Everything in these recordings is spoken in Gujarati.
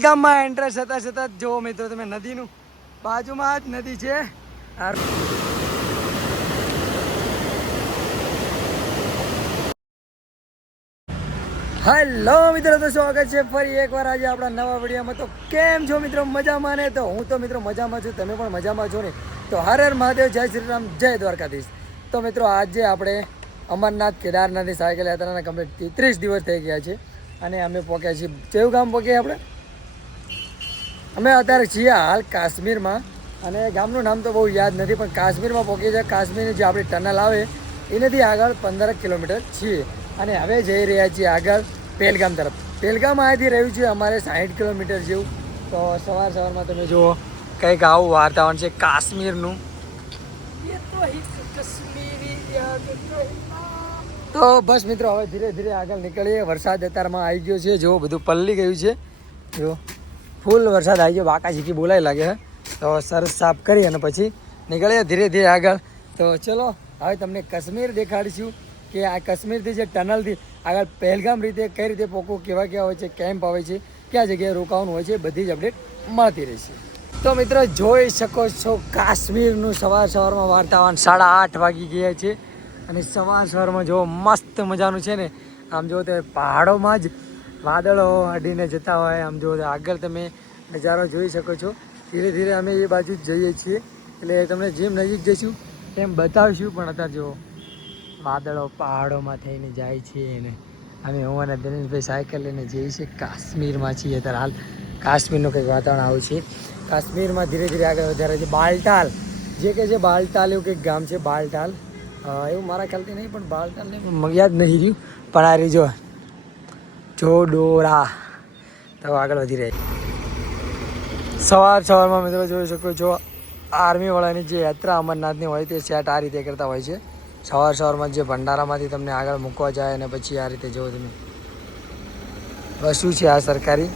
પહેલગામમાં એન્ટ્રન્સ થતા જો મિત્રો તમે નદીનું બાજુમાં જ નદી છે. હેલો મિત્રો, તો સ્વાગત છે ફરી એકવાર આજે આપણા નવા વિડીયોમાં. તો કેમ છો મિત્રો, મજામાં ને? તો હું તો મિત્રો મજામાં છું, તમે પણ મજામાં છો ને? તો હર હર મહાદેવ, જય શ્રી રામ, જય દ્વારકાધીશ. તો મિત્રો આજે આપણે અમરનાથ કેદારનાથની સાયકલ યાત્રાના કમ્પ્લીટ 30 દિવસ થઈ ગયા છે અને અમે પહોંચ્યા છીએ. કેવું ગામ પહોંચ્યા અમે અત્યારે છીએ હાલ કાશ્મીરમાં, અને ગામનું નામ તો બહુ યાદ નથી, પણ કાશ્મીરમાં પહોંચીએ છીએ. કાશ્મીરની જે આપણી ટનલ આવે એનાથી આગળ 15 કિલોમીટર છીએ અને હવે જઈ રહ્યા છીએ આગળ પહેલગામ તરફ. પહેલગામ અહીંયાથી રહ્યું છે અમારે 60 કિલોમીટર જેવું. તો સવારમાં તમે જુઓ કંઈક આવું વાતાવરણ છે કાશ્મીરનું. તો બસ મિત્રો હવે ધીરે ધીરે આગળ નીકળીએ. વરસાદ અત્યારમાં આવી ગયો છે, જો બધું પલળી ગયું છે, જો ફૂલ વરસાદ આવી ગયો, બાકા ચીકી બોલાય લાગે છે. તો સરસ સાફ કરી અને પછી નીકળીએ ધીરે ધીરે આગળ. તો ચલો હવે તમને કાશ્મીર દેખાડીશું કે આ કાશ્મીરથી જે ટનલથી આગળ પહેલગામ રીતે કઈ રીતે પોકવું, કેવા હોય છે, કેમ્પ આવે છે, કયા જગ્યાએ રોકાવાનું હોય છે, બધી જ અપડેટ મળતી રહેશે. તો મિત્રો જોઈ શકો છો કાશ્મીરનું સવારમાં વાતાવરણ 8:30 વાગી ગયા છે અને સવારમાં જો મસ્ત મજાનું છે ને. આમ જો તો પહાડોમાં જ વાદળો અડીને જતા હોય, આમ જો આગળ તમે નજારો જોઈ શકો છો. ધીરે ધીરે અમે એ બાજુ જ જઈએ છીએ, એટલે તમને જેમ નજીક જઈશું એમ બતાવીશું. પણ અત્યારે જો વાદળો પહાડોમાં થઈને જાય છે અને અમે હું અને દિનેશભાઈ સાયકલ લઈને જઈએ છીએ. કાશ્મીરમાં છીએ અત્યારે હાલ. કાશ્મીરનું કંઈક વાતાવરણ આવું છે. કાશ્મીરમાં ધીરે ધીરે આગળ વધારે છે. બાલટાલ જે કે છે, બાલટાલ એવું કંઈક ગામ છે. બાલટાલ એવું મારા ખ્યાલથી નહીં, પણ બાલટાલ નહીં યાદ નહીં રહ્યું. પણ આ રહી જો ડોરા. તો આગળ વધી રહી. સવારમાં મિત્રો જોઈ શકો છો આર્મીવાળાની જે યાત્રા અમરનાથની હોય તે સેટ આ રીતે કરતા હોય છે. સવારમાં જે ભંડારામાંથી તમને આગળ મૂકવા જાય અને પછી આ રીતે જુઓ તમે બસું છે આ સરકારી.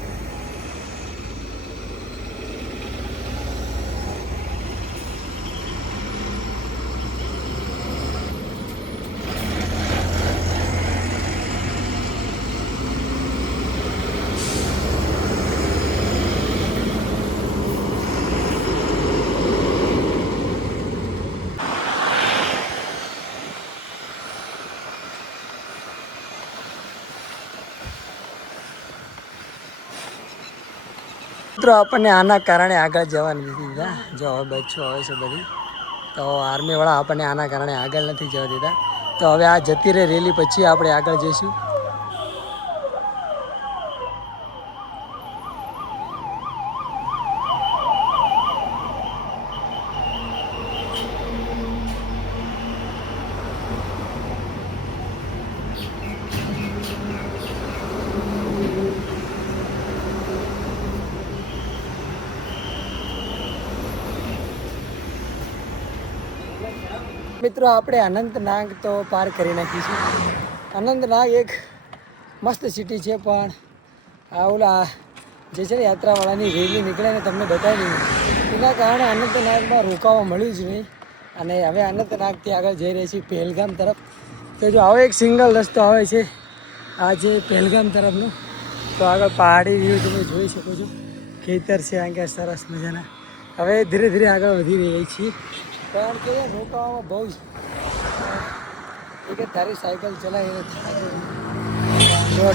મિત્રો આપણને આના કારણે આગળ જવા નથી દીધા. જો હવે બચ્ચો આવે છે બધી, તો આર્મીવાળા આપણને આના કારણે આગળ નથી જવા દીધા. તો હવે આ જતી રહે રેલી, પછી આપણે આગળ જઈશું. મિત્રો આપણે અનંતનાગ તો પાર કરી નાખીશું. અનંતનાગ એક મસ્ત સિટી છે, પણ આ ઓલા જે છે ને યાત્રાવાળાની રેલી નીકળે ને તમને બતાવી નહીં, એના કારણે અનંતનાગમાં રોકાવા મળ્યું જ નહીં. અને હવે અનંતનાગથી આગળ જઈ રહી છીએ પહેલગામ તરફ. તો જો હવે એક સિંગલ રસ્તો આવે છે આ જે પહેલગામ તરફનો. તો આગળ પહાડી વ્યૂ તમે જોઈ શકો છો, ખેતર છે આગળ સરસ મજાના. હવે ધીરે ધીરે આગળ વધી રહી છીએ, કારણ કે રોકાવામાં બહુ જ એક તારી સાયકલ ચલાવીને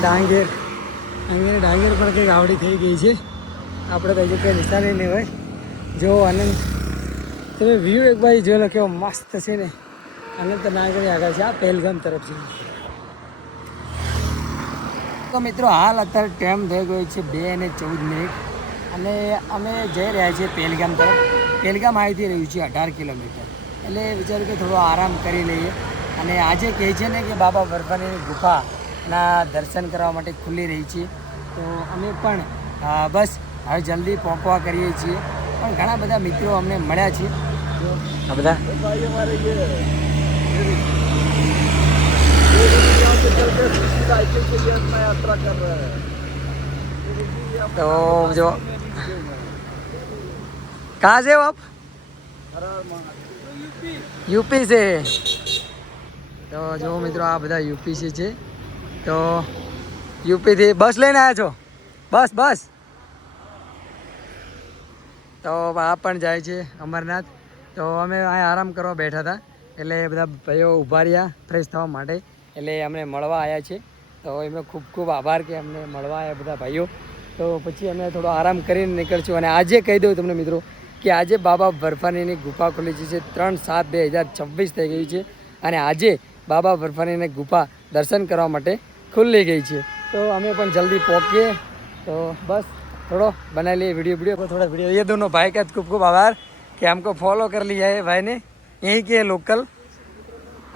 ડાંગેર પણ કંઈક આવડી થઈ ગઈ છે. આપણે તો હજુ કંઈ નિશાની નહીં હોય. જો આનંદ તમે વ્યૂ એક બાજુ જોઈ લો કેવો મસ્ત છે ને. અનંતનાગની આગળ છે, આ પહેલગામ તરફ છે. તો મિત્રો હાલ અત્યારે ટાઈમ થઈ ગયો છે 2:14 અને અમે જઈ રહ્યા છીએ પહેલગામ તરફ. પહેલગામ અહીંથી રહ્યું છે 18 કિલોમીટર, એટલે વિચાર્યું કે થોડો આરામ કરી લઈએ. અને આજે કહે છે ને કે બાબા બર્ફાનીની ગુફાના દર્શન કરવા માટે ખુલ્લી રહી છે. તો અમે પણ બસ હવે જલ્દી પહોંચવા કરીએ છીએ. પણ ઘણા બધા મિત્રો અમને મળ્યા છે. આ બધા तो जो कहाँ से हो आप? यूपी से. તો જો મિત્રો આ બધા યુપી છે. તો યુપીથી બસ લઈને આવ્યા છો? બસ તો આ પણ જાય છે અમરનાથ. તો અમે અહીંયા આરામ કરવા બેઠા હતા, એટલે બધા ભાઈઓ ઊભા રહ્યા ફ્રેશ થવા માટે, એટલે અમને મળવા આવ્યા છે. તો એમનો ખૂબ ખૂબ આભાર કે અમને મળવા આવ્યા બધા ભાઈઓ. તો પછી અમે થોડો આરામ કરીને નીકળશું. અને આજે કહી દઉં તમને મિત્રો કે આજે બાબા બર્ફાનીની ગુફા ખુલી છે. 3/7/2026 થઈ ગઈ છે, અને આજે બાબા બર્ફાનીની ગુફા દર્શન કરવા માટે खुल गई है. तो हमें अपन जल्दी पहुँचे. तो बस थोड़ा बना लिए वीडियो को, थोड़ा वीडियो. ये दोनों भाई का खूब खूब आभार कि हमको फॉलो कर लिया है भाई ने, यहीं के लोकल.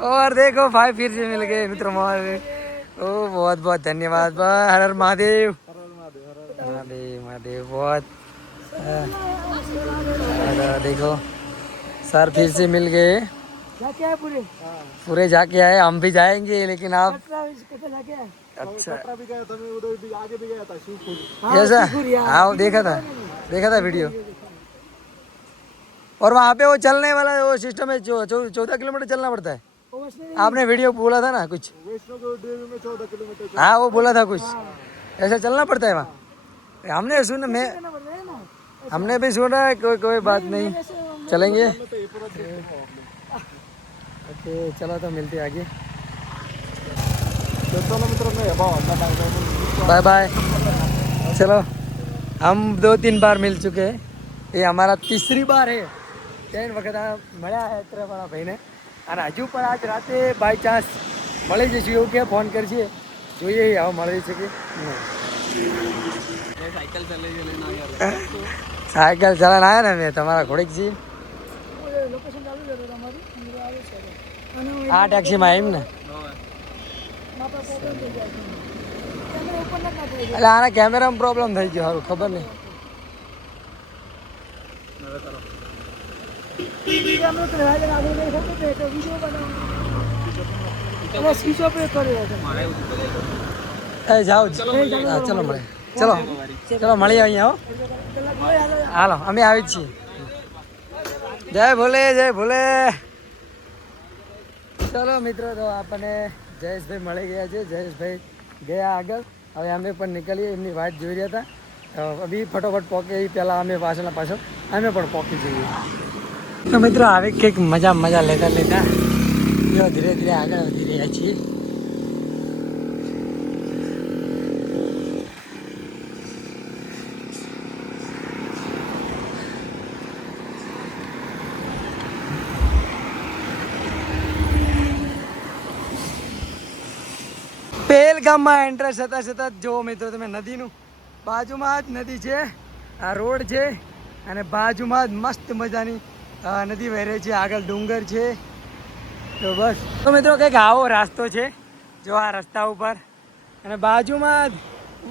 और देखो भाई फिर से मिल गए मित्र हमारे. ओ बहुत बहुत धन्यवाद. हर हर महादेव. महादेव महादेव. बहुत देखो सर फिर से मिल गए. जाके आए पूरे जाके आए. हम भी जाएंगे लेकिन आप अच्छा भी गया था, मैं उधर भी आगे भी गया था शिवपुर. ऐसा हाँ देखा था वीडियो. और वहाँ पे वो चलने वाला वो सिस्टम है जो 14 किलोमीटर चलना पड़ता है. आपने वीडियो बोला था ना कुछ, वैष्णो देवी में 14 किलोमीटर. हाँ वो बोला था कुछ ऐसा चलना पड़ता है वहाँ. हमने सुना, हमने भी सुना. कोई बात नहीं, चलेंगे. ओके चलो तो मिलते आगे. Bye bye. चलो हम 2-3 बार मिल चुके हैं, ये हमारा तीसरी बार है. 3 વખત આ મળ્યા હે ત્રવાળા ભાઈને, અને હજુ પણ આજ રાતે બાય ચાન્સ મળી જઈશું એવું કે ફોન કરશે. જોઈએ હવે મળી શકે સાયકલ ચલાવીને આવ્યા ને મેં તમારા ઘોડીક છીએ. આ ટેક્સીમાં એમ ને એટલે આના કેમેરામાં પ્રોબ્લેમ થઈ ગયો, સારું ખબર નહીં. જાઓ ચલો મળે. ચલો મળીએ અહીંયા. હાલો અમે આવી જ છીએ. જય ભોલે જય ભોલે. ચલો મિત્રો તો આપણને જયેશભાઈ મળી ગયા છે. જયેશભાઈ ગયા આગળ, હવે અમે પણ નીકળીએ. એમની વાટ જોઈ રહ્યા હતા. અભી ફટોફટ પહોંચે એ પહેલાં અમે પાછળ અમે પણ પહોંચી જઈએ. તો મિત્રો આવી કંઈક મજા લેતા જો ધીરે ધીરે આગળ વધી રહ્યા છીએ. પહેલગામમાં એન્ટ્રન્સ થતા જો મિત્રો તમે નદીનું બાજુમાં જ નદી છે, આ રોડ છે, અને બાજુમાં જ મસ્ત મજાની નદી વહી રહી છે. આગળ ડુંગર છે. તો બસ તો મિત્રો કંઈક આવો રાસ્તો છે જો આ રસ્તા ઉપર, અને બાજુમાં જ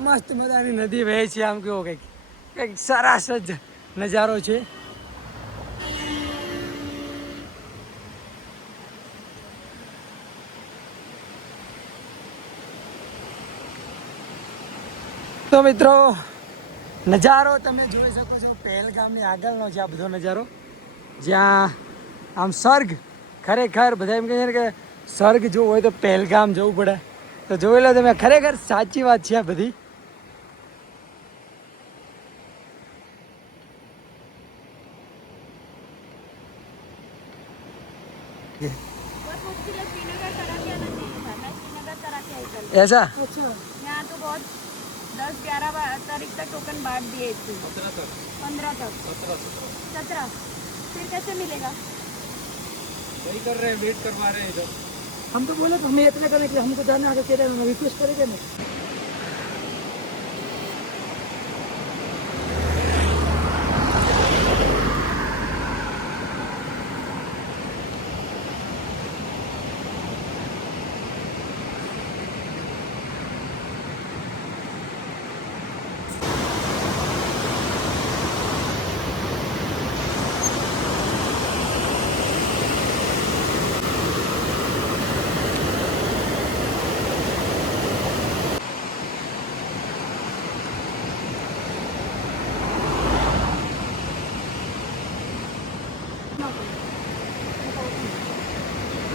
મસ્ત મજાની નદી વહે છે. આમ કેવો કંઈક સરસ જ નજારો છે. તો મિત્રો નજારો તમે જોઈ શકો છો પહેલગામની આગળનો છે આ બધો નજારો, જ્યાં આમ સ્વર્ગ ખરેખર બધા એમ કહે છે કે સ્વર્ગ જોવું હોય તો પહેલગામ જવું પડે. તો જોઈ લો તમે, ખરેખર સાચી વાત છે આ બધી. ऐसा 10-11 तारीख तक टोकन बांट दिए थे. 15 तक 17. फिर कैसे मिलेगा? वही कर रहे हैं, वेट करवा रहे हैं इधर. हम तो बोले तो हमें इतना करने के लिए हमको जाना आगे कह रहे हैं, रिक्वेस्ट करेंगे ना.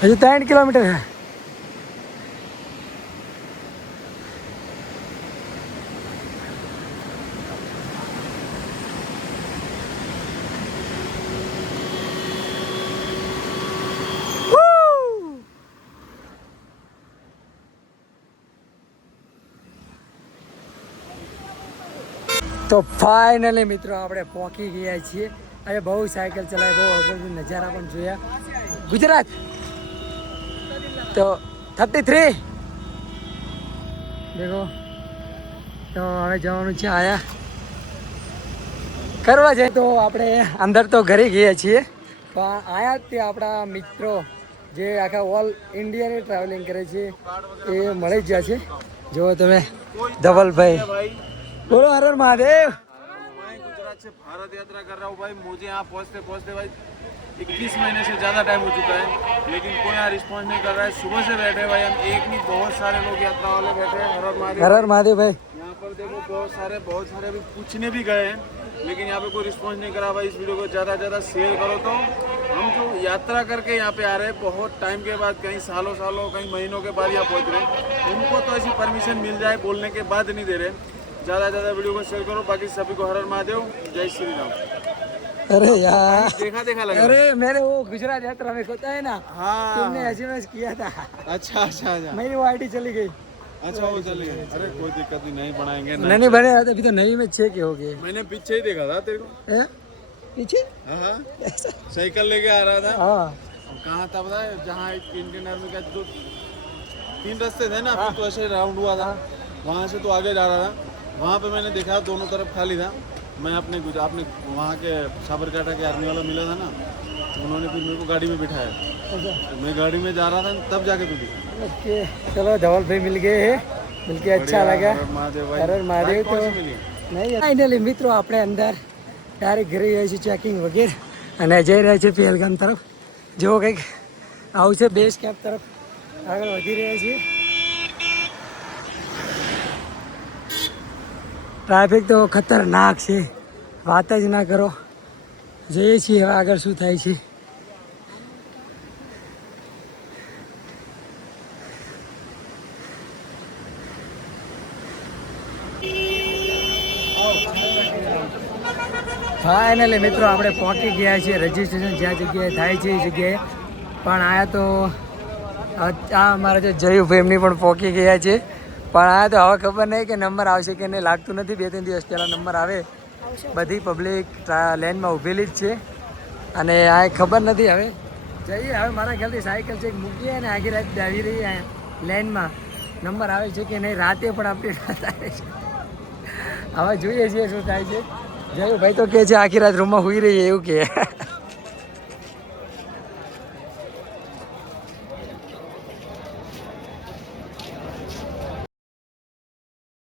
हजू 3 किलोमीटर है. તો ફાઇનલી મિત્રો આપણે પહોંચી ગયા છીએ. હવે બહુ સાયકલ ચલાવી, બહુ અગત્યના નજારા પણ જોયા. ગુજરાત તો 33 દેખો. તો હવે જવાનું છે આયા કરવા જાય. તો આપણે અંદર તો ઘરે ગયા છીએ, પણ આયા તે આપણા મિત્રો જે આખા ઓલ ઇન્ડિયાની ટ્રાવેલિંગ કરે છે એ મળી ગયા છે. જો તમે ધવલભાઈ, બોલો હર હર મહાદેવ. मैं गुजरात से भारत यात्रा कर रहा हूँ भाई. मुझे यहाँ पहुँचते पहुँचते भाई 21 महीने से ज़्यादा टाइम हो चुका है, लेकिन कोई यहाँ रिस्पॉन्स नहीं कर रहा है. सुबह से बैठे भाई हम, एक नहीं बहुत सारे लोग यात्रा वाले बैठे हैं. हर हर महादेव. हर हर महादेव भाई. यहाँ पर देखो बहुत सारे अभी पूछने भी गए हैं, लेकिन यहाँ पे कोई रिस्पॉन्स नहीं करा भाई. इस वीडियो को ज़्यादा से ज़्यादा शेयर करो. तो हम जो यात्रा करके यहाँ पे आ रहे हैं बहुत टाइम के बाद, कहीं सालों कहीं महीनों के बाद यहाँ पहुँच रहे हैं, उनको तो ऐसी परमिशन मिल जाए बोलने के बाद नहीं दे रहे. ज़्यादा से ज़्यादा वीडियो को शेयर करो. बाकी सभी को हर हर महादेव, जय श्री राम. अरे यार देखा लगा. अरे मेरे वो गुजरात यात्रा में होता है ना, हाँ तुमने एसएमएस किया था, अच्छा अच्छा अच्छा मेरी वो आईडी चली गई. अच्छा वो चलिए. अरे कोई दिक्कत नहीं बनाएंगे. नहीं बने अभी तो नई में 6 के हो गए. मैंने पीछे ही देखा था तेरे को. हैं? पीछे हाँ साइकिल लेके आ रहा था. हाँ कहाँ था पता है? जहाँ इंडियन आर्मी का जो 3 रास्ते थे ना, फिर तो ऐसे राउंड हुआ था, वहाँ से तो आगे जा रहा था. वहाँ पे मैंने देखा दोनों तरफ खाली था. मैं अपने वहाँ के साबरकांठा के आर्मी वाला मिला था ना, तो उन्होंने फिर मेरे को गाड़ी में बिठाया. मैं गाड़ी में जा रहा था तब जाके तू दिखा. ओके. चलो धवल भाई मिल गए हैं, मिलके अच्छा लगा. हर हर महादेव भाई. हर हर महादेव. कौन तो सी मिली? નહીં ફાઇનલી મિત્રો આપણે અંદર ડાયરેક્ટ ઘરે જઈએ છીએ ચેકિંગ વગેરે, અને જઈ રહ્યા છીએ પહેલગામ તરફ. જેવો કંઈક આવું છે બેઝ કેમ્પ તરફ આગળ વધી રહ્યા છીએ. ટ્રાફિક તો ખતરનાક છે, વાત જ ના કરો. જઈએ છીએ હવે આગળ શું થાય છે. ફાઇનલી મિત્રો આપણે પહોંચી ગયા છીએ રજીસ્ટ્રેશન જ્યાં જગ્યાએ થાય છે એ જગ્યાએ. પણ આયા તો આ અમારા જે જયુભાઈ એમની પણ પહોંચી ગયા છે. પણ આયા તો હવે ખબર નહીં કે નંબર આવશે કે નહીં, લાગતું નથી. 2-3 દિવસ પહેલાં નંબર આવે. બધી પબ્લિક લાઇનમાં ઊભેલી જ છે, અને આ ખબર નથી. હવે જઈએ. હવે મારા ખ્યાલથી સાયકલ ચેક મૂકીએ અને આખી રાત આવી રહી લાઇનમાં. નંબર આવે છે કે નહીં, રાતે પણ આપણી રાત આવે છે. હવે જોઈએ છીએ શું થાય છે. જયુભાઈ તો કહે છે આખી રાત રૂમમાં સૂઈ રહીએ એવું કે.